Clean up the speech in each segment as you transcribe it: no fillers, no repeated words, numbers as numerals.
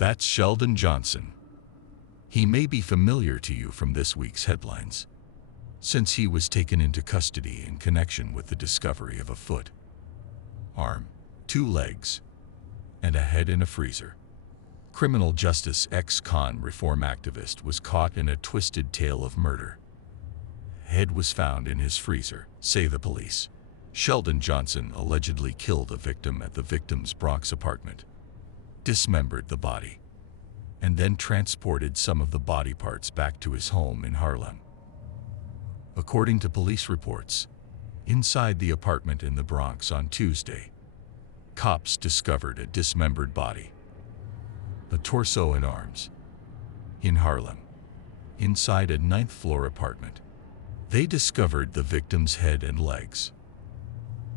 That's Sheldon Johnson. He may be familiar to you from this week's headlines, since he was taken into custody in connection with the discovery of a foot, arm, 2 legs, and a head in a freezer. Criminal justice ex-con reform activist was caught in a twisted tale of murder. Head was found in his freezer, say the police. Sheldon Johnson allegedly killed a victim at the victim's Bronx apartment, dismembered the body, and then transported some of the body parts back to his home in Harlem. According to police reports, inside the apartment in the Bronx on Tuesday, cops discovered a dismembered body, a torso and arms. In Harlem, inside a 9th floor apartment, they discovered the victim's head and legs.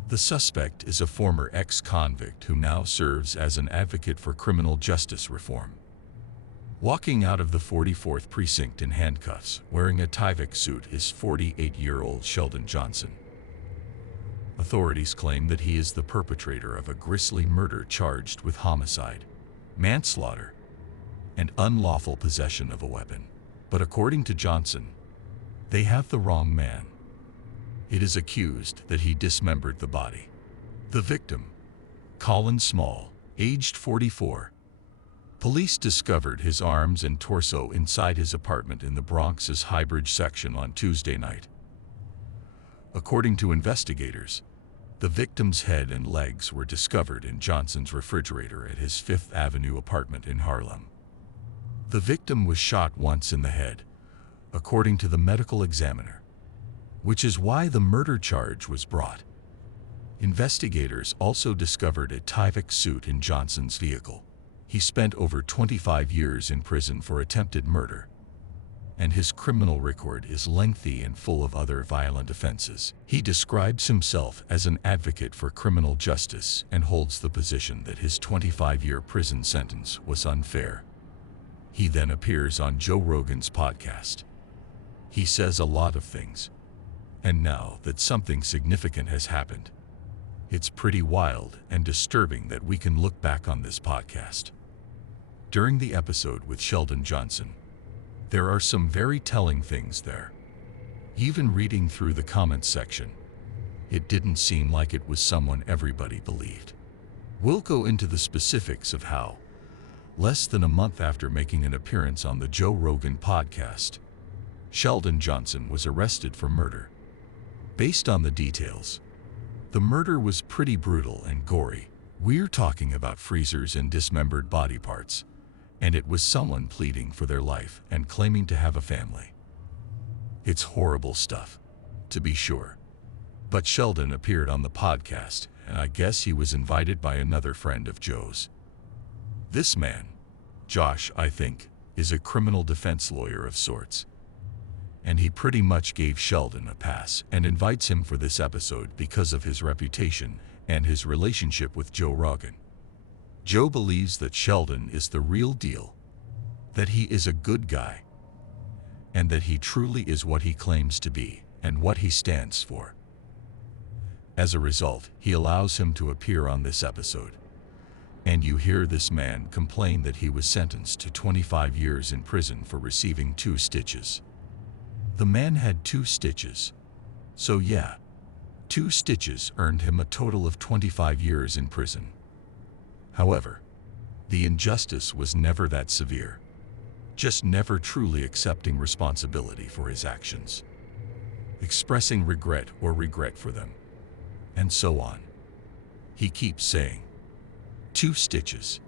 The suspect is a former ex-convict who now serves as an advocate for criminal justice reform. Walking out of the 44th precinct in handcuffs, wearing a Tyvek suit, is 48-year-old Sheldon Johnson. Authorities claim that he is the perpetrator of a grisly murder charged with homicide, manslaughter, and unlawful possession of a weapon. But according to Johnson, they have the wrong man. It is accused that he dismembered the body. The victim, Colin Small, aged 44. Police discovered his arms and torso inside his apartment in the Bronx's Highbridge section on Tuesday night. According to investigators, the victim's head and legs were discovered in Johnson's refrigerator at his 5th Avenue apartment in Harlem. The victim was shot once in the head, according to the medical examiner, which is why the murder charge was brought. Investigators also discovered a Tyvek suit in Johnson's vehicle. He spent over 25 years in prison for attempted murder, and his criminal record is lengthy and full of other violent offenses. He describes himself as an advocate for criminal justice and holds the position that his 25-year prison sentence was unfair. He then appears on Joe Rogan's podcast. He says a lot of things. And now that something significant has happened, it's pretty wild and disturbing that we can look back on this podcast. During the episode with Sheldon Johnson, there are some very telling things there. Even reading through the comments section, it didn't seem like it was someone everybody believed. We'll go into the specifics of how, less than a month after making an appearance on the Joe Rogan podcast, Sheldon Johnson was arrested for murder. Based on the details, the murder was pretty brutal and gory. We're talking about freezers and dismembered body parts, and it was someone pleading for their life and claiming to have a family. It's horrible stuff, to be sure. But Sheldon appeared on the podcast, and I guess he was invited by another friend of Joe's. This man, Josh, I think, is a criminal defense lawyer of sorts. And he pretty much gave Sheldon a pass and invites him for this episode because of his reputation and his relationship with Joe Rogan. Joe believes that Sheldon is the real deal, that he is a good guy, and that he truly is what he claims to be and what he stands for. As a result, he allows him to appear on this episode. And you hear this man complain that he was sentenced to 25 years in prison for receiving 2 stitches. The man had 2 stitches. So yeah, 2 stitches earned him a total of 25 years in prison. However, the injustice was never that severe, just never truly accepting responsibility for his actions, expressing regret or regret for them, and so on. He keeps saying, 2 stitches,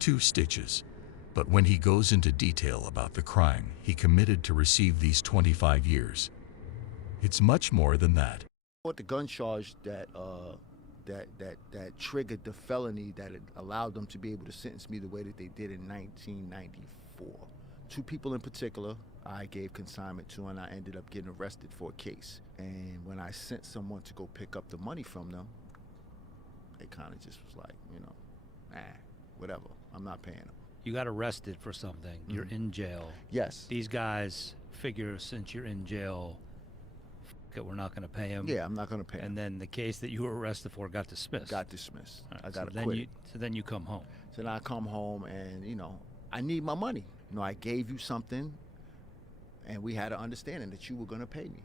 2 stitches. But when he goes into detail about the crime he committed to receive these 25 years, it's much more than that. What the gun charge that triggered the felony that allowed them to be able to sentence me the way that they did in 1994. 2 people in particular I gave consignment to, and I ended up getting arrested for a case. And when I sent someone to go pick up the money from them, they kind of just was like, whatever, I'm not paying them. You got arrested for something. Mm-hmm. You're in jail. Yes. These guys figure since you're in jail, we're not going to pay him. Yeah, I'm not going to pay him. And then the case that you were arrested for got dismissed. Got dismissed. Right, I got acquitted. So then you come home. So then I come home and, I need my money. You know, I gave you something, and we had an understanding that you were going to pay me.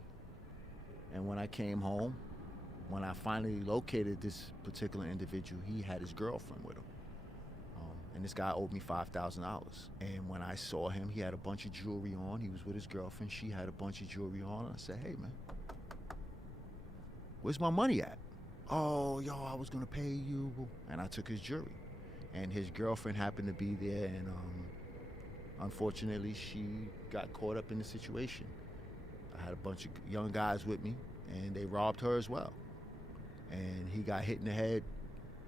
And when I came home, when I finally located this particular individual, he had his girlfriend with him. And this guy owed me $5,000. And when I saw him, he had a bunch of jewelry on. He was with his girlfriend. She had a bunch of jewelry on. I said, hey, man, where's my money at? Oh, yo, I was going to pay you. And I took his jewelry. And his girlfriend happened to be there. And unfortunately, she got caught up in the situation. I had a bunch of young guys with me, and they robbed her as well. And he got hit in the head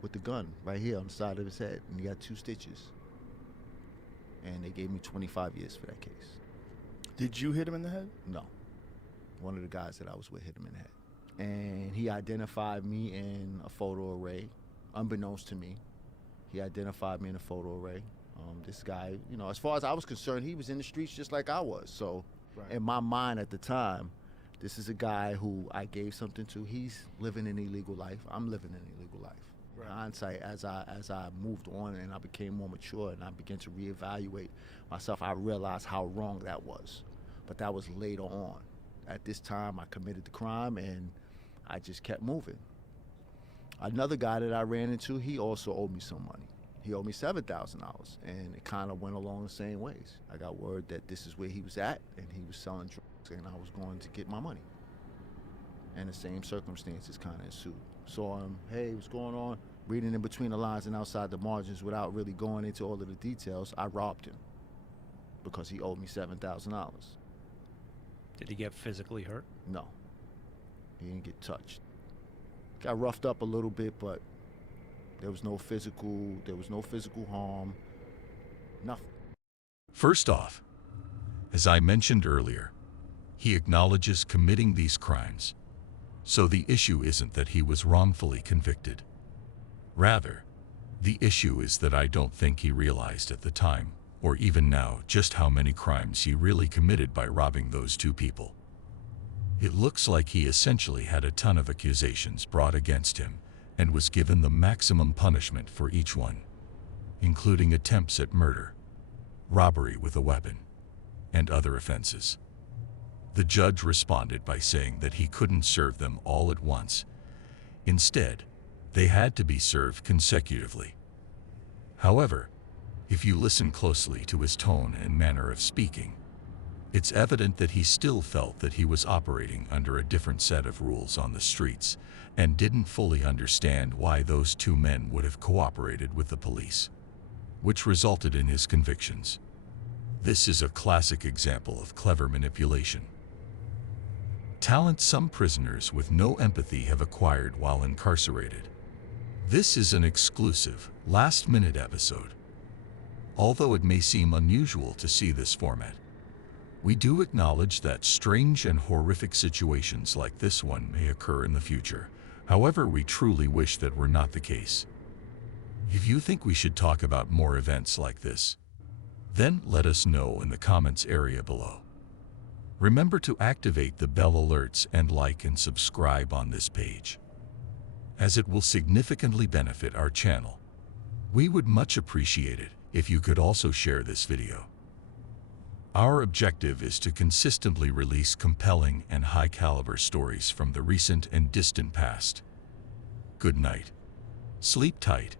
with the gun right here on the side of his head, and he got 2 stitches. And they gave me 25 years for that case. Did you hit him in the head? No. One of the guys that I was with hit him in the head. And he identified me in a photo array, unbeknownst to me. He identified me in a photo array. This guy, you know, as far as I was concerned, he was in the streets just like I was. So in my mind at the time, this is a guy who I gave something to. He's living an illegal life. I'm living an illegal life. Right. In hindsight, as I moved on and I became more mature and I began to reevaluate myself, I realized how wrong that was. But that was later on. At this time, I committed the crime and I just kept moving. Another guy that I ran into, he also owed me some money. He owed me $7,000, and it kind of went along the same ways. I got word that this is where he was at, and he was selling drugs, and I was going to get my money. And the same circumstances kind of ensued. Saw him, hey, what's going on? Reading in between the lines and outside the margins without really going into all of the details, I robbed him because he owed me $7,000. Did he get physically hurt? No, he didn't get touched. Got roughed up a little bit, but there was no physical harm, nothing. First off, as I mentioned earlier, he acknowledges committing these crimes. So the issue isn't that he was wrongfully convicted. Rather, the issue is that I don't think he realized at the time, or even now, just how many crimes he really committed by robbing those 2 people. It looks like he essentially had a ton of accusations brought against him and was given the maximum punishment for each one, including attempts at murder, robbery with a weapon, and other offenses. The judge responded by saying that he couldn't serve them all at once. Instead, they had to be served consecutively. However, if you listen closely to his tone and manner of speaking, it's evident that he still felt that he was operating under a different set of rules on the streets and didn't fully understand why those 2 men would have cooperated with the police, which resulted in his convictions. This is a classic example of clever manipulation. Talent some prisoners with no empathy have acquired while incarcerated. This is an exclusive, last-minute episode. Although it may seem unusual to see this format, we do acknowledge that strange and horrific situations like this one may occur in the future. However, we truly wish that were not the case. If you think we should talk about more events like this, then let us know in the comments area below. Remember to activate the bell alerts and like and subscribe on this page, as it will significantly benefit our channel. We would much appreciate it if you could also share this video. Our objective is to consistently release compelling and high-caliber stories from the recent and distant past. Good night. Sleep tight.